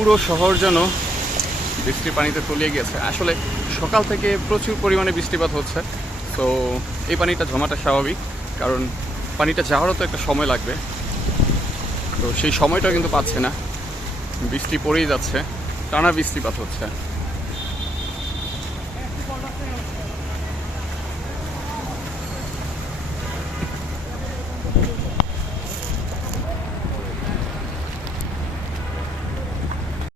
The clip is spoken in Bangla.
পুরো শহর যেন বৃষ্টির পানিতে তলিয়ে গেছে। আসলে সকাল থেকে প্রচুর পরিমাণে বৃষ্টিপাত হচ্ছে। তো এই পানিটা জমাটা স্বাভাবিক, কারণ পানিটা যাওয়ারও তো একটা সময় লাগবে। তো সেই সময়টাও কিন্তু পাচ্ছে না। বৃষ্টি পড়েই যাচ্ছে, টানা বৃষ্টিপাত হচ্ছে।